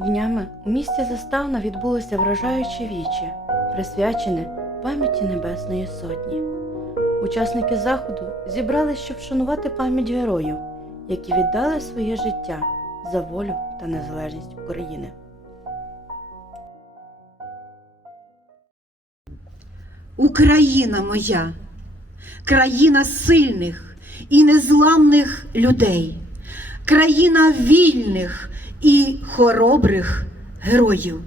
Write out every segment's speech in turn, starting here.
Днями у місті Заставна відбулося вражаюче віче, присвячене пам'яті Небесної Сотні. Учасники заходу зібрались, щоб вшанувати пам'ять героїв, які віддали своє життя за волю та незалежність України. Україна моя, країна сильних і незламних людей, країна вільних і хоробрих героїв,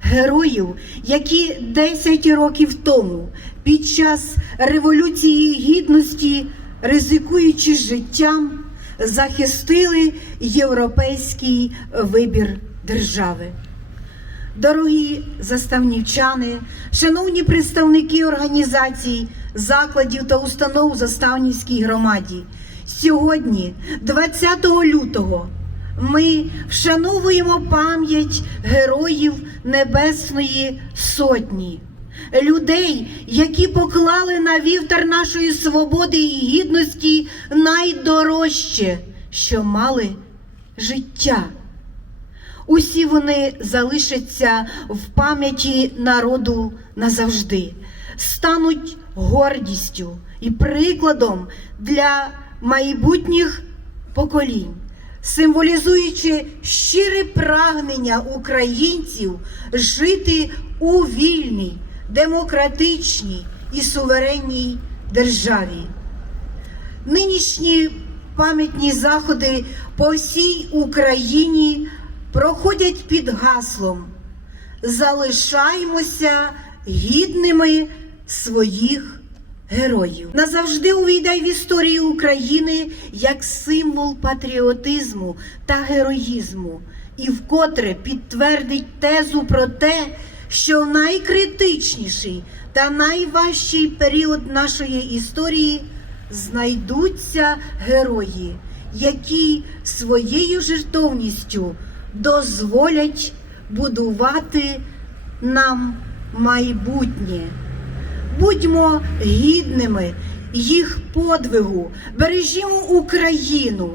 героїв, які 10 років тому під час Революції Гідності, ризикуючи життям, захистили європейський вибір держави. Дорогі заставнівчани, шановні представники організацій, закладів та установ Заставнівській громаді, сьогодні, 20 лютого, ми вшановуємо пам'ять героїв Небесної Сотні, людей, які поклали на вівтар нашої свободи і гідності найдорожче, що мали життя. Усі вони залишаться в пам'яті народу назавжди, стануть гордістю і прикладом для майбутніх поколінь, символізуючи щире прагнення українців жити у вільній, демократичній і суверенній державі. Нинішні пам'ятні заходи по всій Україні проходять під гаслом Залишаймося гідними своїх героїв. Назавжди увійде в історію України як символ патріотизму та героїзму, і вкотре підтвердить тезу про те, що найкритичніший та найважчий період нашої історії знайдуться герої, які своєю жертовністю дозволять будувати нам майбутнє. Будьмо гідними їх подвигу, бережімо Україну,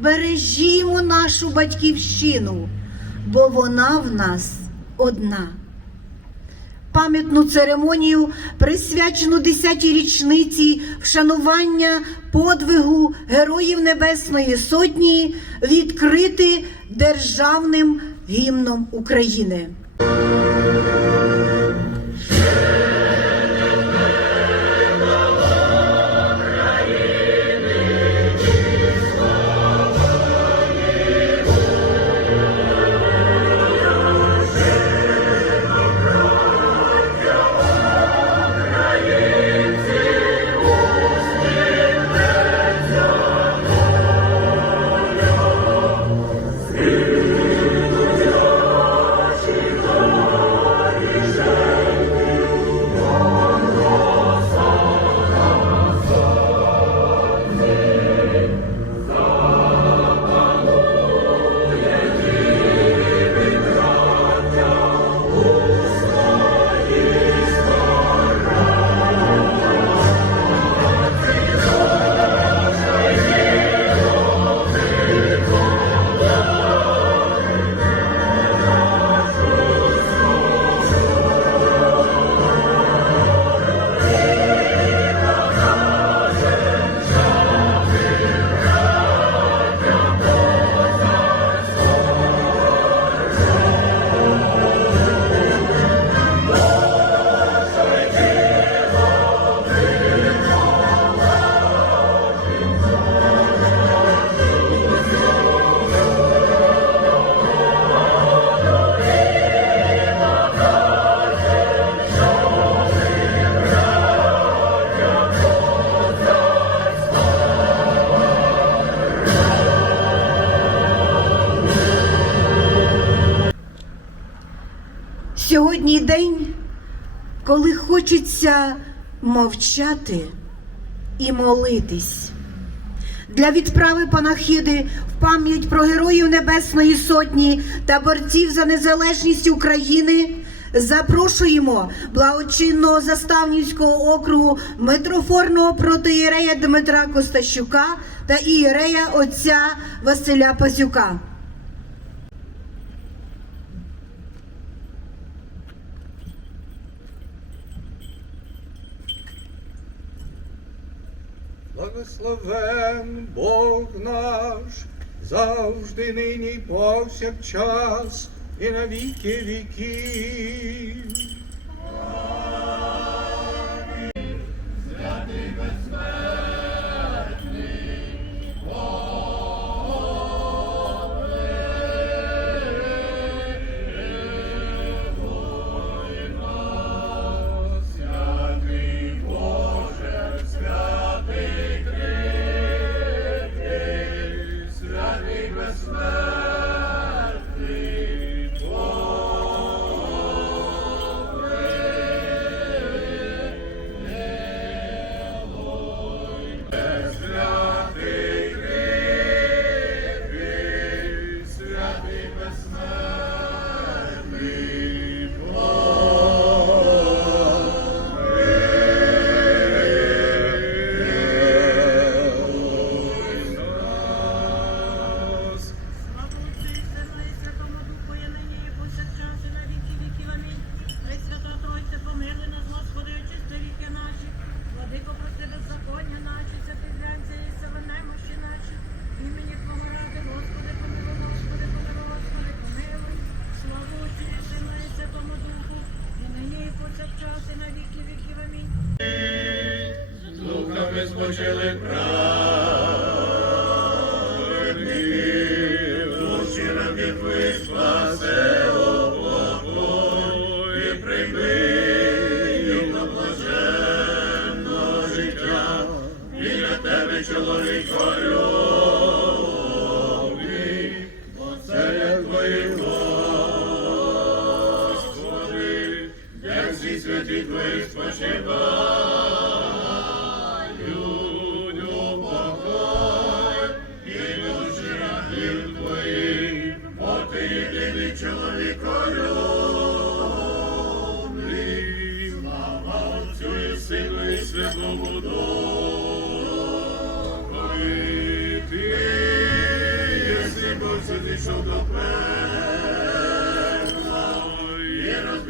бережімо нашу батьківщину, бо вона в нас одна. Пам'ятну церемонію, присвячену 10-й річниці вшанування подвигу Героїв Небесної Сотні, відкрити державним гімном України. Сьогодні день, коли хочеться мовчати і молитись. Для відправи панахиди в пам'ять про героїв Небесної Сотні та борців за незалежність України запрошуємо благочинного заставнівського округу митрофорного протиєрея Дмитра Костащука та ієрея отця Василя Пасюка. Благословен Бог наш, завжди нині повсякчас, і на віки віків.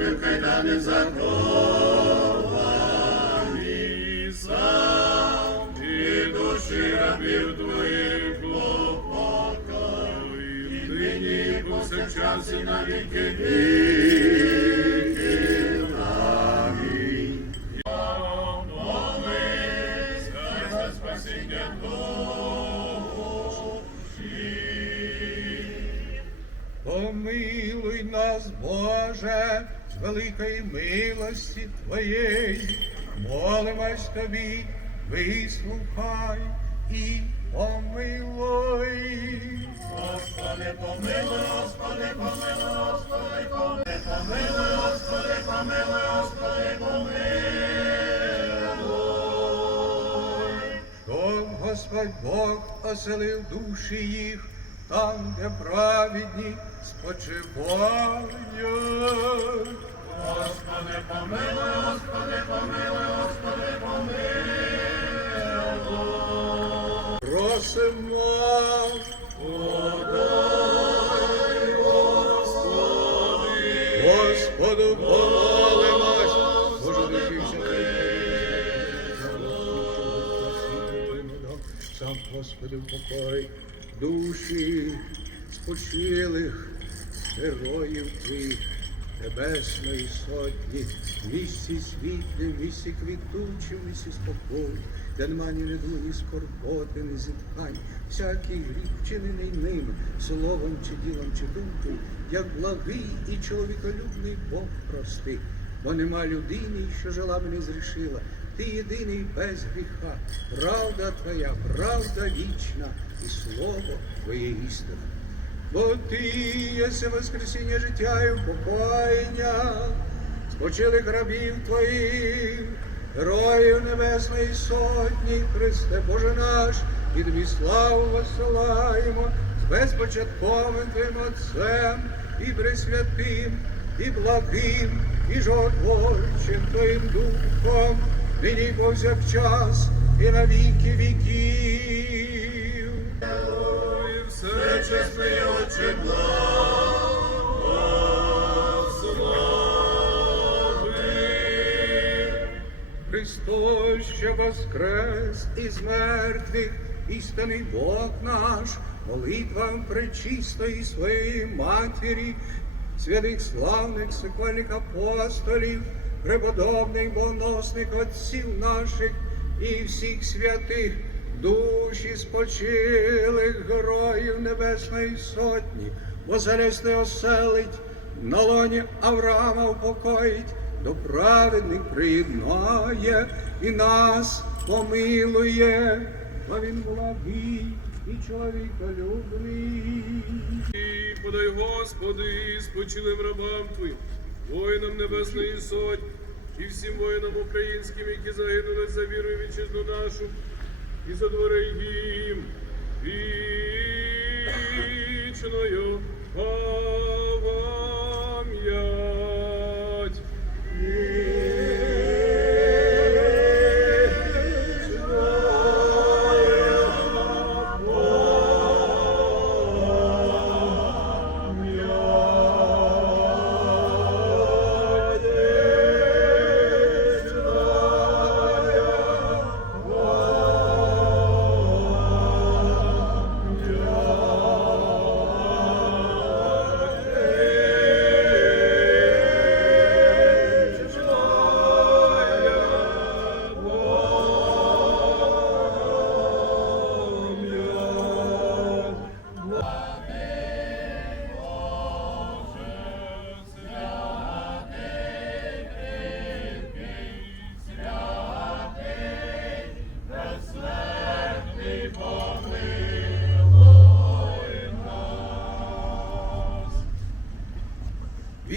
Розбив кайдани заковані сам, і душі рабів твоїх клопотай, і нині повсякчас і на великої милості Твоєї, молимось Тобі, вислухай і помилуй. Господи, помилуй, Господи, помилуй, Господи, помилуй, помилуй, Господи, помилуй, Господи, помилуй. Щоб Господь Бог оселив душі їх, там, де праведні спочивають. Господи, помилуй, Господи, помилуй, Господи, помилуй. Просимо, подай, Господи, Господу помолимось, дивися, сам Господи, покой душі спочилих героїв твоїх, Небесної сотні, місці світлі, місці квітучі, місці спокою, де нема ні неду, ні скорботи, ні зітхань, всякий гріх, вчинений ним, словом чи ділом, чи думкою, як благий і чоловіколюбний Бог прости, бо нема людини, що жила мене зрішила. Ти єдиний без гріха, правда Твоя, правда вічна, і слово Твоє істина. Бо ти єси воскресіння життя і упокоєння, спочилих рабів твоїх, героїв Небесної Сотні, Христе Боже наш, і тобі славу посилаємо з безпочатковим Твоїм Отцем і Пресвятим, і благим, і животворчим Твоїм Духом, нині повсякчас, і на віки віків. Все Отче благослови. Христос ще воскрес із мертвих, істинний Бог наш, молитвам пречистої своєї матері, святих славних сокольних апостолів, преподобних богоносних отців наших і всіх святих, душі спочилих героїв Небесної Сотні, возелесне оселить, на лоні Авраама упокоїть, до праведних приєднає і нас помилує, бо він благий і чоловіколюбний. І подай, Господи, спочилим рабам Твоїм, воїнам Небесної Сотні і всім воїнам українським, які загинули за віру і вітчизну нашу, і задвори їм вічною пам'ять.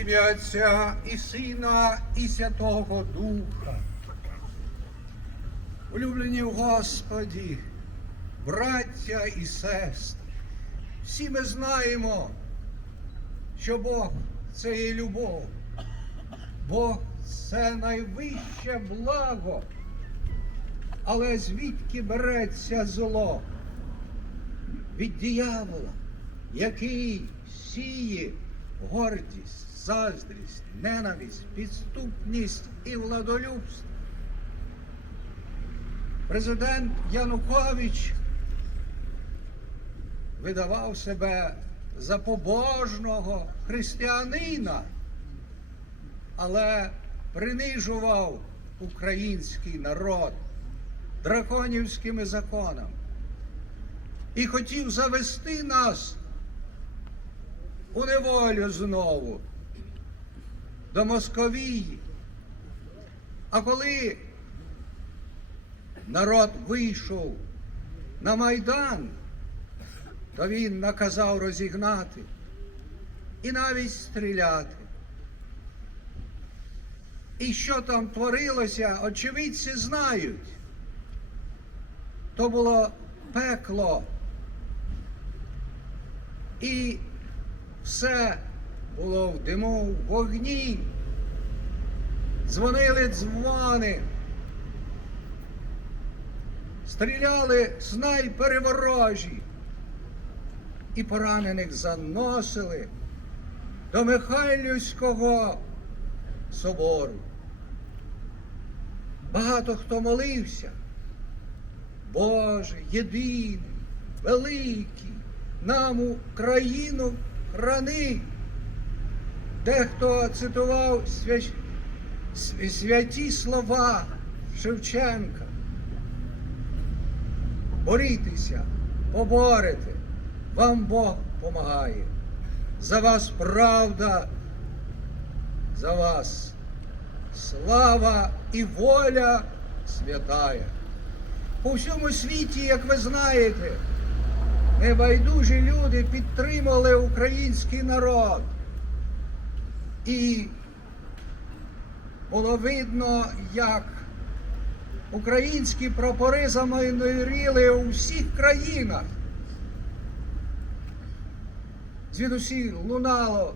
Ім'я Отця і Сина, і Святого Духа. Улюблені в Господі, браття і сестри, всі ми знаємо, що Бог це є любов. Бог це найвище благо. Але звідки береться зло? Від диявола, який сіє гордість, заздрість, ненависть, підступність і владолюбство. Президент Янукович видавав себе за побожного християнина, але принижував український народ драконівськими законами і хотів завести нас у неволю знову до Московії. А коли народ вийшов на Майдан, то він наказав розігнати і навіть стріляти. І що там творилося, очевидці знають. То було пекло. І все було в диму, в вогні. Дзвонили дзвони. Стріляли снайпери ворожі. І поранених заносили до Михайлівського собору. Багато хто молився. Боже, єдиний, великий, нам Україну храни. Дехто цитував свя- святі слова Шевченка. Борітеся, поборете, вам Бог помагає. За вас правда, за вас слава і воля святая. По всьому світі, як ви знаєте, небайдужі люди підтримали український народ. І було видно, як українські прапори замайоріли у всіх країнах. Звідусі лунало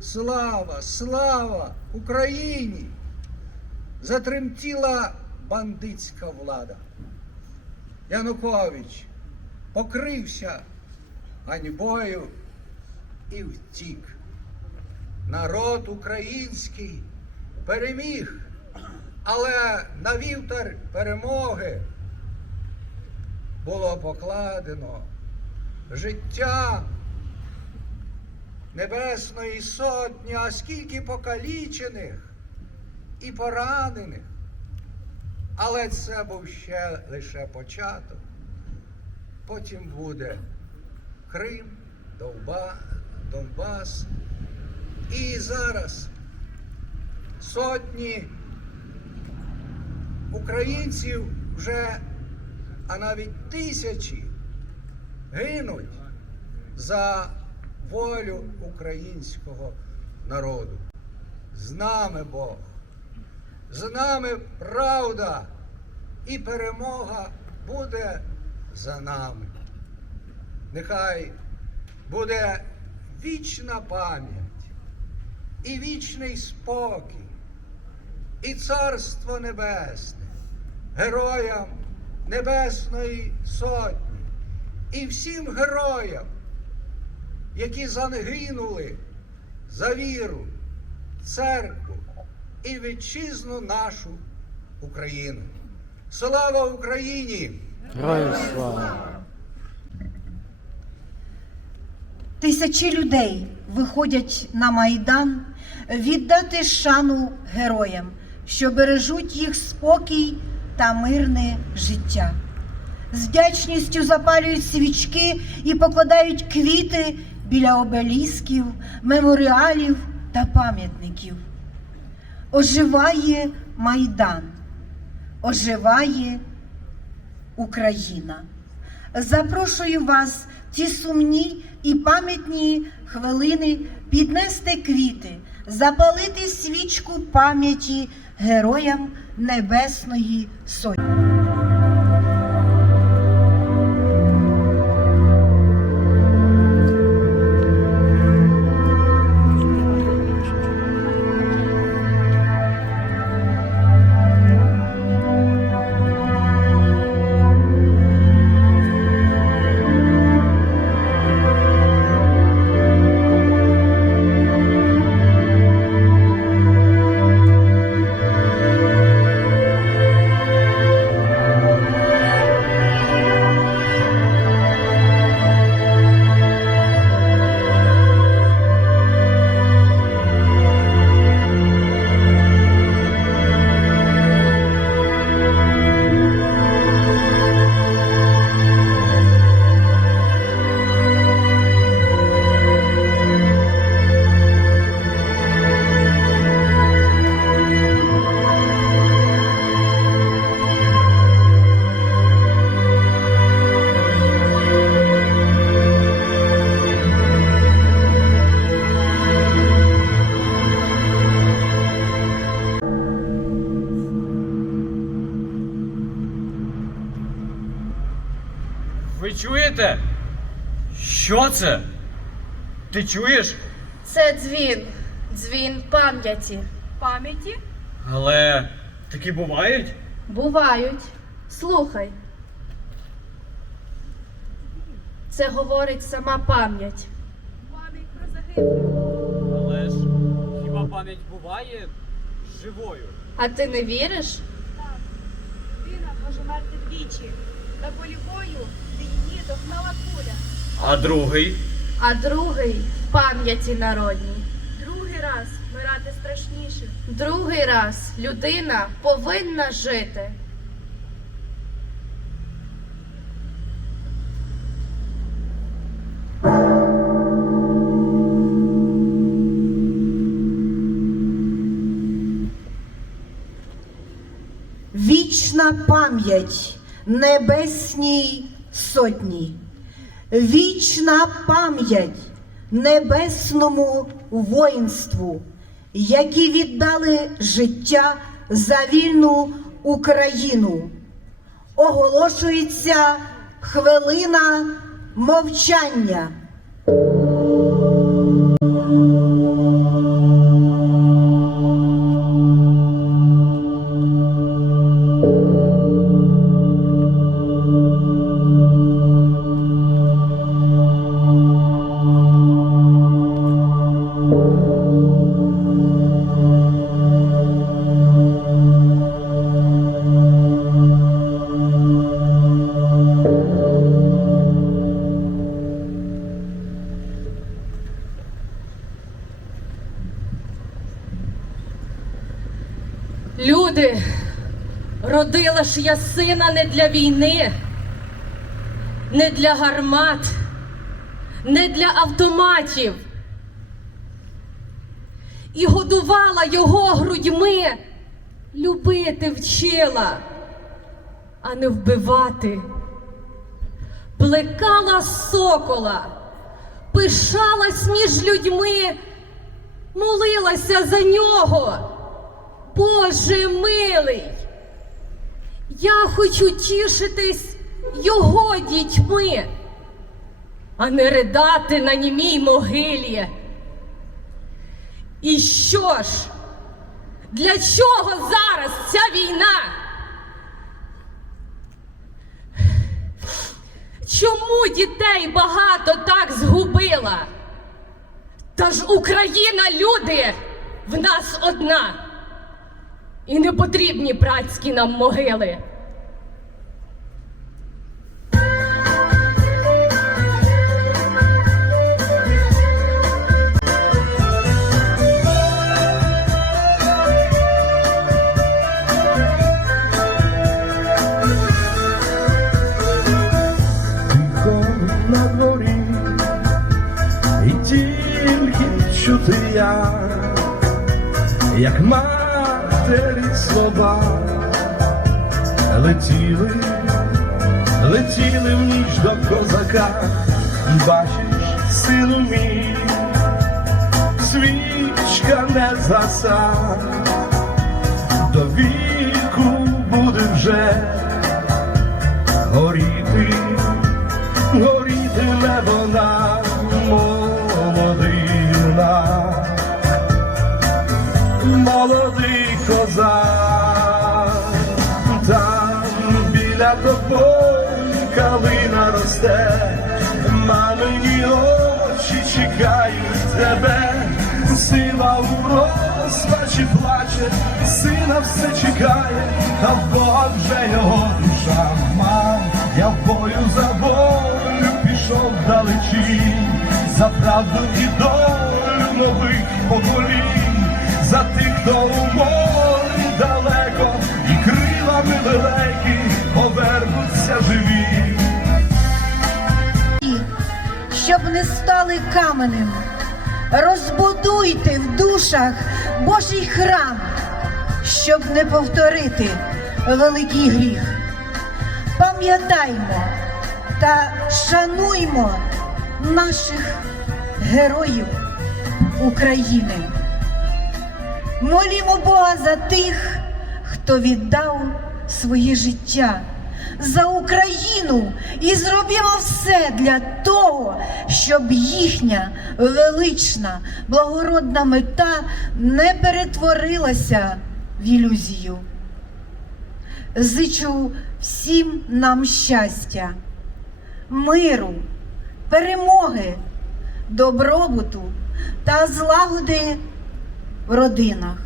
слава, слава Україні! Затремтіла бандитська влада. Янукович покрився ганьбою і втік. Народ український переміг, Але на вівтар перемоги було покладено життя Небесної Сотні, а скільки покалічених і поранених. Але це був ще лише початок. Потім буде Крим, Довба, Донбас. І зараз сотні українців вже, а навіть тисячі гинуть за волю українського народу. З нами Бог, з нами правда і перемога буде за нами. Нехай буде вічна пам'ять і вічний спокій, і царство небесне, героям Небесної Сотні і всім героям, які загинули за віру, церкву і вітчизну нашу Україну. Слава Україні! Героям слава! Тисячі людей виходять на майдан віддати шану героям, що бережуть їх спокій та мирне життя. З вдячністю запалюють свічки і покладають квіти біля обелісків, меморіалів та пам'ятників. Оживає майдан, оживає Україна. Запрошую вас ці сумні і пам'ятні хвилини піднести квіти, запалити свічку пам'яті героям Небесної Сотні. Чуєте? Що це? Ти чуєш? Це дзвін, дзвін пам'яті. Пам'яті? Але такі бувають? Бувають. Слухай. Це говорить сама пам'ять. Пам'ять про загиблих. Але ж хіба пам'ять буває живою? А ти не віриш? Так. Людина може мерти двічі. На полі догнала куля. А другий? А другий в пам'яті народній. Другий раз вмирати страшніше. Другий раз людина повинна жити. Вічна пам'ять Небесній Сотні. Вічна пам'ять небесному воїнству, які віддали життя за вільну Україну. Оголошується хвилина мовчання. Сина не для війни, не для гармат, не для автоматів. І годувала його грудьми, любити вчила, а не вбивати. Плекала сокола, пишалась між людьми, молилася за нього. Боже милий, я хочу тішитись його дітьми, а не ридати на німій могилі. І що ж? Для чого зараз ця війна? Чому дітей багато так згубила? Та ж Україна, люди, в нас одна. І не потрібні братські нам могили. Тихо на матері слова, летіли, летіли в ніч до козака, бачиш, сину мій, свічка не згаса, до віку буде вже горіти калина росте, мамині очі чекають тебе, сила у розпачі плаче, сина все чекає, а в Бога вже його душа мам, я в бою за волю пішов далечі, за правду і долю нових поколінь, не стали каменем. Розбудуйте в душах Божий храм, щоб не повторити великий гріх. Пам'ятаймо та шануймо наших героїв України. Молімо Бога за тих, хто віддав своє життя за Україну і зробимо все для того, щоб їхня велична благородна мета не перетворилася в ілюзію. Зичу всім нам щастя, миру, перемоги, добробуту та злагоди в родинах.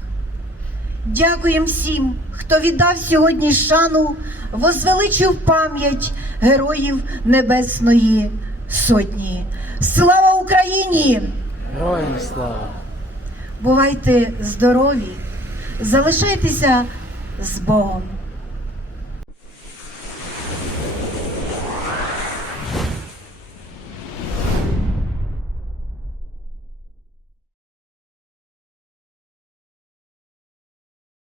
Дякуємо всім, хто віддав сьогодні шану, возвеличив пам'ять героїв Небесної Сотні. Слава Україні! Героям слава! Бувайте здорові, залишайтеся з Богом.